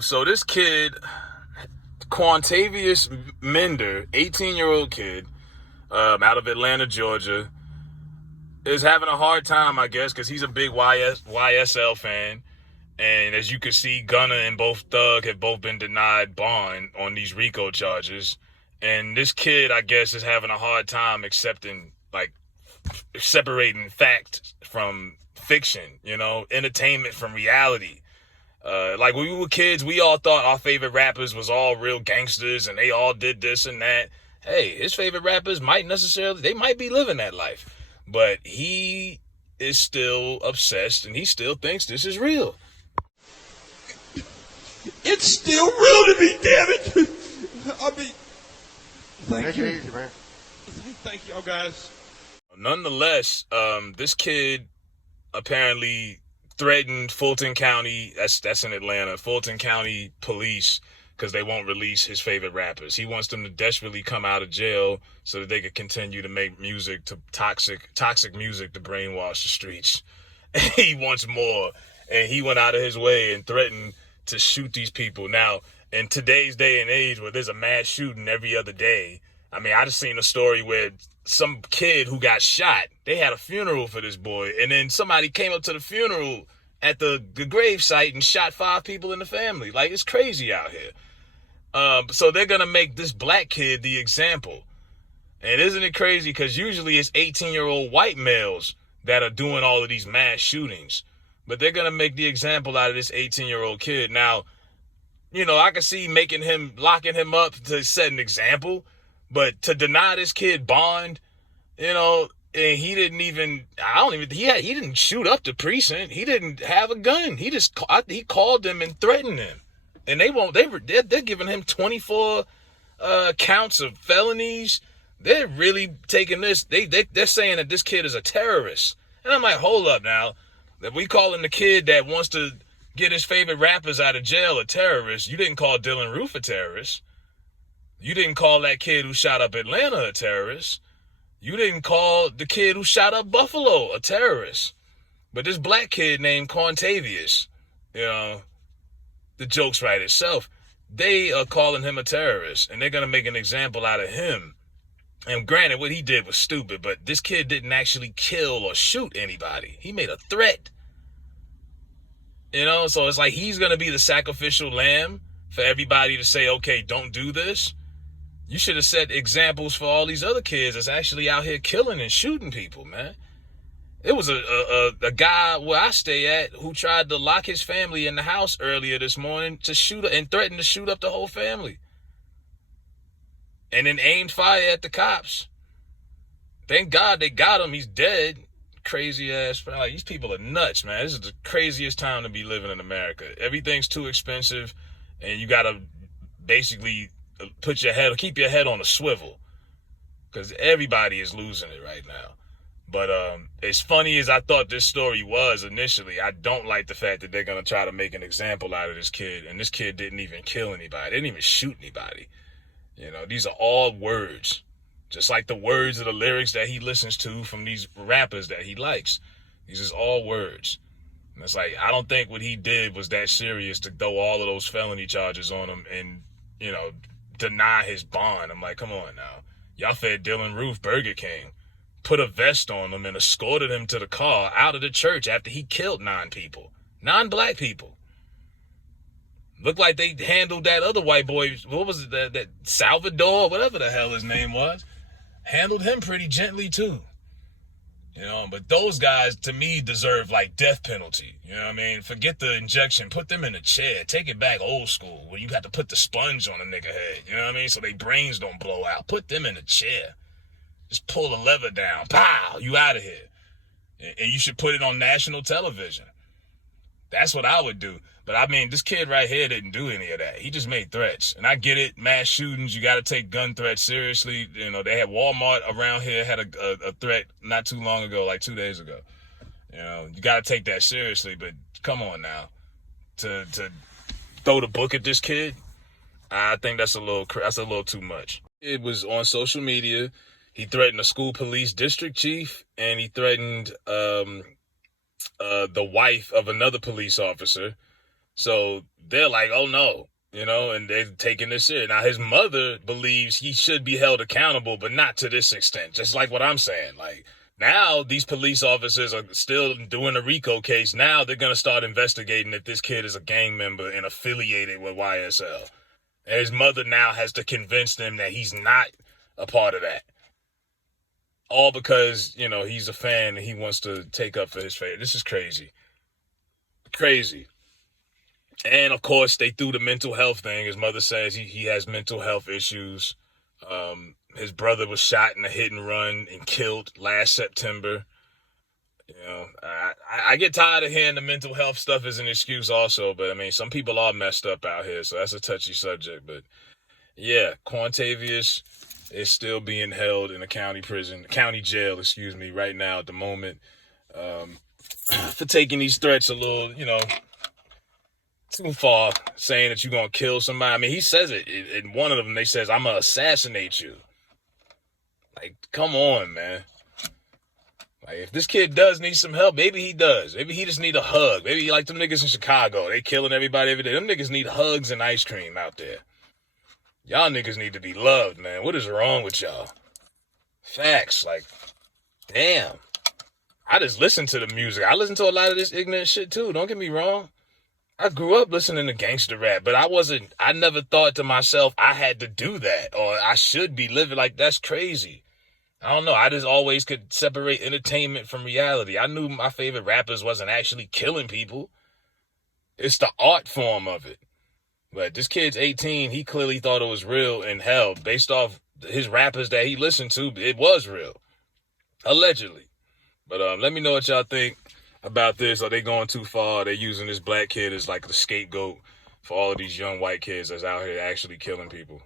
So this kid, Quantavious Mender, 18-year-old kid, out of Atlanta, Georgia, is having a hard time, I guess, because he's a big YSL fan. And as you can see, Gunna and both Thug have both been denied bond on these Rico charges. And this kid, I guess, is having a hard time accepting, like, separating fact from fiction, entertainment from reality. Like when we were kids, we all thought our favorite rappers was all real gangsters and they all did this and that. Hey, his favorite rappers they might be living that life. But he is still obsessed and he still thinks this is real. It's still real to me, damn it. I mean, thank you. Easy, man. Thank y'all guys. Nonetheless, this kid apparently threatened Fulton County, that's in Atlanta, Fulton County police, because they won't release his favorite rappers. He wants them to desperately come out of jail so that they could continue to make music, to toxic music to brainwash the streets. He wants more, and he went out of his way and threatened to shoot these people. Now, in today's day and age where there's a mass shooting every other day, I mean, I just seen a story where some kid who got shot, they had a funeral for this boy, and then somebody came up to the funeral at the grave site and shot 5 people in the family. Like, it's crazy out here. So they're going to make this black kid the example. And isn't it crazy? Because usually it's 18-year-old white males that are doing all of these mass shootings. But they're going to make the example out of this 18-year-old kid. Now, I can see locking him up to set an example. But to deny this kid bond, and he didn't even, he didn't shoot up the precinct. He didn't have a gun. He called them and threatened them. And they're giving him 24 counts of felonies. They're really taking this. They're saying that this kid is a terrorist. And I'm like, hold up now. That we calling the kid that wants to get his favorite rappers out of jail a terrorist. You didn't call Dylan Roof a terrorist. You didn't call that kid who shot up Atlanta a terrorist. You didn't call the kid who shot up Buffalo a terrorist. But this black kid named Quantavious, the joke's right itself. They are calling him a terrorist, and they're going to make an example out of him. And granted, what he did was stupid, but this kid didn't actually kill or shoot anybody. He made a threat. So it's like he's going to be the sacrificial lamb for everybody to say, okay, don't do this. You should have set examples for all these other kids that's actually out here killing and shooting people, man. It was a guy where I stay at who tried to lock his family in the house earlier this morning to shoot and threatened to shoot up the whole family. And then aimed fire at the cops. Thank God they got him. He's dead. Crazy ass. Like, these people are nuts, man. This is the craziest time to be living in America. Everything's too expensive, and you got to basically keep your head on a swivel, because everybody is losing it right now. But as funny as I thought this story was initially, I don't like the fact that they're going to try to make an example out of this kid. And this kid didn't even kill anybody. They didn't even shoot anybody. These are all words. Just like the words of the lyrics that he listens to from these rappers that he likes. These is all words. And it's like, I don't think what he did was that serious to throw all of those felony charges on him and, deny his bond. I'm like, come on now. Y'all fed Dylan Roof Burger King, put a vest on him and escorted him to the car out of the church after he killed 9 people. 9 black people. Looked like they handled that other white boy, what was it, that Salvador, whatever the hell his name was, handled him pretty gently too. But those guys, to me, deserve like death penalty. You know what I mean? Forget the injection. Put them in a chair. Take it back old school where you have to put the sponge on a nigga head. You know what I mean? So their brains don't blow out. Put them in a chair. Just pull the lever down. Pow! You out of here. And you should put it on national television. That's what I would do. But I mean, this kid right here didn't do any of that. He just made threats. And I get it. Mass shootings, you got to take gun threats seriously. They had Walmart around here had a threat not too long ago, like 2 days ago. You got to take that seriously. But come on now. To throw the book at this kid, I think that's a little too much. It was on social media. He threatened a school police district chief, and he threatened the wife of another police officer. So they're like, oh no, and they're taking this shit. Now his mother believes he should be held accountable, but not to this extent. Just like what I'm saying. Like, now these police officers are still doing a RICO case. Now they're going to start investigating if this kid is a gang member and affiliated with YSL. And his mother now has to convince them that he's not a part of that. All because, he's a fan and he wants to take up for his favorite. This is crazy. Crazy. And, of course, they threw the mental health thing. His mother says he has mental health issues. His brother was shot in a hit and run and killed last September. I get tired of hearing the mental health stuff as an excuse also. But, I mean, some people are messed up out here, so that's a touchy subject. But, yeah, Quantavius is still being held in a county jail, right now at the moment, for taking these threats a little, too far, saying that you're going to kill somebody. I mean, he says it. In one of them, they says, I'm going to assassinate you. Like, come on, man. Like, if this kid does need some help, maybe he does. Maybe he just need a hug. Maybe like them niggas in Chicago. They killing everybody every day. Them niggas need hugs and ice cream out there. Y'all niggas need to be loved, man. What is wrong with y'all? Facts. Like, damn. I just listen to the music. I listen to a lot of this ignorant shit, too. Don't get me wrong. I grew up listening to gangster rap, but I never thought to myself I had to do that or I should be living like that's crazy. I don't know. I just always could separate entertainment from reality. I knew my favorite rappers wasn't actually killing people. It's the art form of it. But this kid's 18. He clearly thought it was real, and hell, based off his rappers that he listened to, it was real. Allegedly. But let me know what y'all think about this. Are they going too far? Are they using this black kid as like the scapegoat for all of these young white kids that's out here actually killing people?